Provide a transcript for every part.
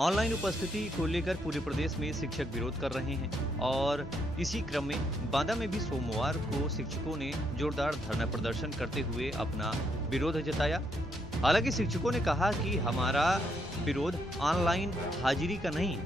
Online उपस्थिति को लेकर पूरे प्रदेश में शिक्षक विरोध कर रहे हैं और इसी क्रम में बांदा में भी सोमवार को शिक्षकों ने जोरदार धरना प्रदर्शन करते हुए अपना विरोध जताया। हालांकि शिक्षकों ने कहा कि हमारा विरोध ऑनलाइन हाजिरी का नहीं है,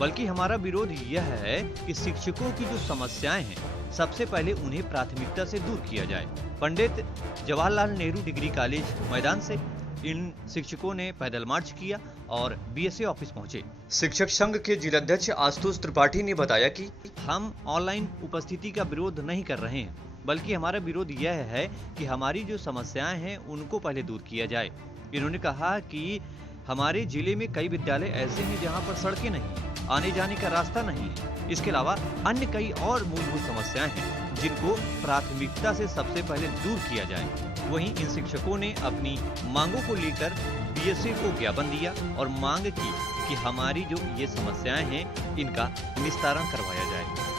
बल्कि हमारा विरोध यह है कि शिक्षकों की जो समस्याएं हैं सबसे पहले उन्हें प्राथमिकता से दूर किया जाए। पंडित जवाहरलाल नेहरू डिग्री कॉलेज मैदान से इन शिक्षकों ने पैदल मार्च किया और बीएसए ऑफिस पहुंचे। शिक्षक संघ के जिलाध्यक्ष आशुतोष त्रिपाठी ने बताया कि हम ऑनलाइन उपस्थिति का विरोध नहीं कर रहे हैं, बल्कि हमारा विरोध यह है कि हमारी जो समस्याएं हैं उनको पहले दूर किया जाए। इन्होंने कहा कि हमारे जिले में कई विद्यालय ऐसे हैं जहां पर सड़कें नहीं, आने जाने का रास्ता नहीं है। इसके अलावा अन्य कई और मूलभूत समस्याएं हैं जिनको प्राथमिकता से सबसे पहले दूर किया जाए। वहीं इन शिक्षकों ने अपनी मांगों को लेकर बीएसए को ज्ञापन दिया और मांग की कि हमारी जो ये समस्याएं हैं इनका निस्तारण करवाया जाए।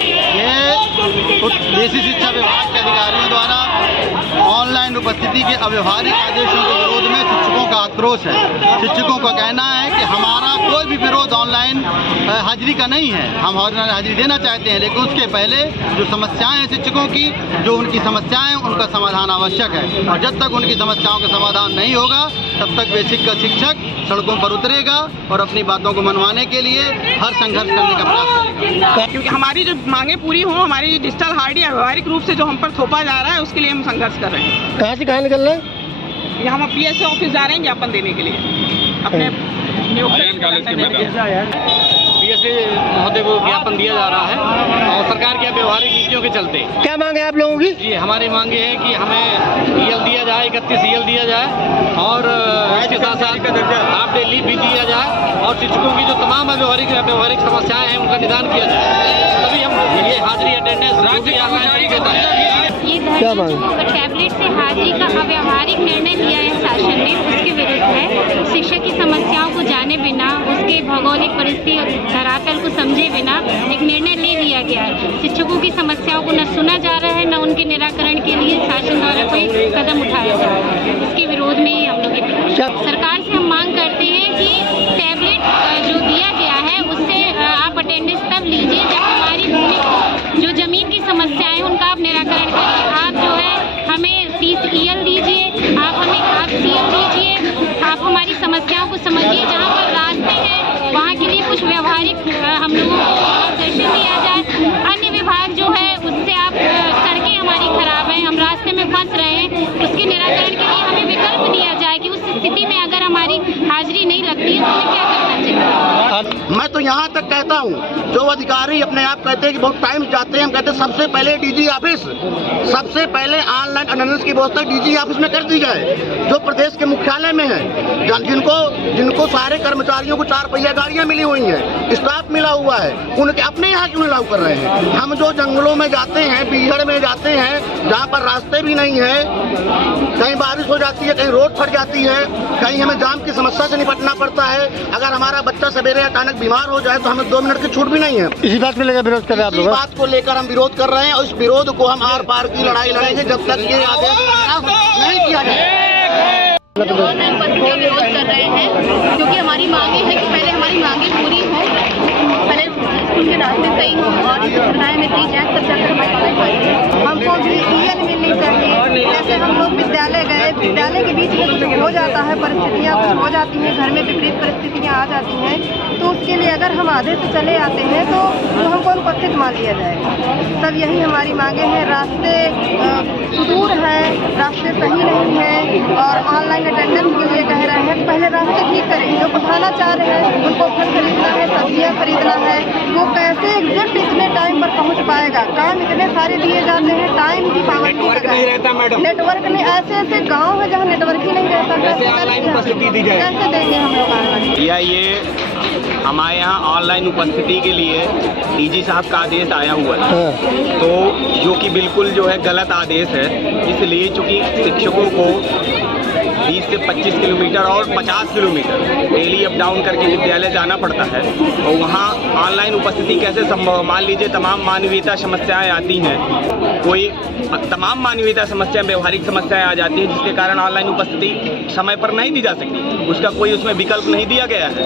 ये देशी शिक्षा विभाग के अधिकारियों द्वारा ऑनलाइन उपस्थिति के अव्यवहारिक आदेशों के विरोध में शिक्षकों का आक्रोश है। शिक्षकों का कहना है कि हमारा कोई भी विरोध ऑनलाइन हाजिरी का नहीं है, हम ऑनलाइन हाजिरी देना चाहते हैं, लेकिन उसके पहले जो समस्याएं हैं शिक्षकों की, जो उनकी समस्याएं उनका समाधान आवश्यक है। और जब तक उनकी समस्याओं का समाधान नहीं होगा तब तक बेसिक का शिक्षक सड़कों पर उतरेगा और अपनी बातों को मनवाने के लिए हर संघर्ष करने का प्रयास करेगा। क्योंकि हमारी जो मांगे पूरी हो, हमारी डिजिटल हार्डी व्यवहारिक रूप से जो हम पर थोपा जा रहा है उसके लिए हम संघर्ष कर रहे हैं। कहाँ से कहाँ निकल रहे हैं? यहाँ हम बीएसए ऑफिस जा रहे हैं ज्ञापन देने के लिए अपने बीएसए महोदय को ज्ञापन दिया जा रहा है और सरकार की व्यवहारिक नीतियों के चलते। क्या मांग है आप लोगों की? जी हमारी मांग ये है कि हमें ईएल दिया जाए, 31 ईएल दिया जाए और इसके साथ साथ हाफ डे लीव भी दिया जाए और शिक्षकों की जो तमाम व्यवहारिक समस्याएं हैं उनका निदान किया जाए। तभी हम ये हाजिरी अटेंडेंस ऑनलाइन देता है। ये धरना टैबलेट से हाजिरी का अव्यवहारिक निर्णय लिया है शासन ने, उसके विरुद्ध है। शिक्षक की समस्याओं को जाने बिना, उसके भौगोलिक परिस्थिति और धरातल को समझे बिना एक निर्णय ले लिया गया है। शिक्षकों की समस्याओं को न सुना जा रहा है, न उनके निराकरण के लिए शासन द्वारा कोई कदम उठाया जा रहा है। इसके विरोध में ही हम लोग सरकार से हम मांग करते हैं कि टैबलेट जो दिया गया है उससे आप अटेंडेंस तब लीजिए जब हमारी भूमि जो जमीन की समस्याएं हैं उनका आप निराकरण करिए। आप जो है हमें 30 ईएल दीजिए, आप हमें हाफ सीएल दीजिए, आप हमारी समस्याओं को समझिए। जहाँ पर रास्ते हैं वहाँ के लिए कुछ व्यवहारिक हम लोगों को मार्गदर्शन दिया जाए। अन्य विभाग जो है उससे आप सड़कें हमारी खराब हैं, हम रास्ते में फंस रहे हैं, उसके निराकरण के लिए हमें विकल्प दिया जाए कि उस स्थिति में अगर हमारी हाजिरी नहीं लगती है तो हमें क्या करना चाहिए। मैं तो यहाँ तक कहता हूँ, जो अधिकारी अपने आप कहते हैं कि बहुत टाइम जाते हैं, हम कहते हैं सबसे पहले डीजी ऑफिस, सबसे पहले ऑनलाइन अटेंडेंस की व्यवस्था डीजी ऑफिस में कर दी जाए, जो प्रदेश के मुख्यालय में है, जिनको सारे कर्मचारियों को 4 पहिया गाड़ियाँ मिली हुई हैं, स्टाफ मिला हुआ है, उनके अपने यहाँ क्यों लागू कर रहे हैं? हम जो जंगलों में जाते हैं, बीहड़ में जाते हैं, जहाँ पर रास्ते भी नहीं है, कहीं बारिश हो जाती है, कहीं रोड फट जाती है, कहीं हमें जाम की समस्या से निपटना पड़ता है। अगर हमारा बच्चा सवेरे अचानक बीमार हो जाए तो हमें 2 मिनट की छूट भी नहीं है। इसी बात में लेकर विरोध कर रहे हैं आप लोग? इसी बात को लेकर हम विरोध कर रहे हैं और इस विरोध को हम आर पार की लड़ाई लड़ेंगे जब तक ये आदेश नहीं किया जाए। ऑनलाइन उपस्थिति का विरोध कर रहे हैं क्योंकि हमारी मांगे हैं कि पहले हमारी मांगे पूरी हो, पहले स्कूल के रास्ते सही हो और सुविधाएं मिलती जाए तब जाकर हमारी मांगे। हमको भी ईएल मिलनी चाहिए। जैसे हम लोग विद्यालय गए, विद्यालय के बीच में कुछ हो जाता है, परिस्थितियाँ कुछ हो जाती हैं, घर में विपरीत परिस्थितियाँ आ जाती हैं, तो उसके लिए अगर हम आधे से चले आते हैं तो हमको उपस्थित मान लिया जाएगा। तब यही हमारी मांगे हैं। रास्ते सुदूर हैं, रास्ते सही नहीं हैं और ऑनलाइन अटेंडेंस के लिए कह रहे हैं पहले रास्ते ठीक करें। जो पढ़ाना चाह रहे हैं उनको फल खरीदना है, सब्जियाँ खरीदना है, वो कैसे एग्जैक्ट इतने टाइम पर पहुंच पाएगा? काम इतने सारे दिए जाते हैं, टाइम की पाबंदी नहीं रहता मैडम। नेटवर्क नहीं, ऐसे गाँव है जहाँ नेटवर्क ही नहीं रहता, कैसे देंगे हम लोग ऑनलाइन? ये हमारे यहाँ ऑनलाइन उपस्थिति के लिए डीजी साहब का आदेश आया हुआ है, तो जो कि बिल्कुल जो है गलत आदेश है। इसलिए चूँकि शिक्षकों को 20 से 25 किलोमीटर और 50 किलोमीटर डेली अप डाउन करके विद्यालय जाना पड़ता है और वहाँ ऑनलाइन उपस्थिति कैसे संभव? मान लीजिए तमाम मानवीयता समस्याएं आती हैं, तमाम मानवीयता समस्याएं, व्यवहारिक समस्याएं आ जाती हैं जिसके कारण ऑनलाइन उपस्थिति समय पर नहीं दी जा सकती, उसका कोई उसमें विकल्प नहीं दिया गया है।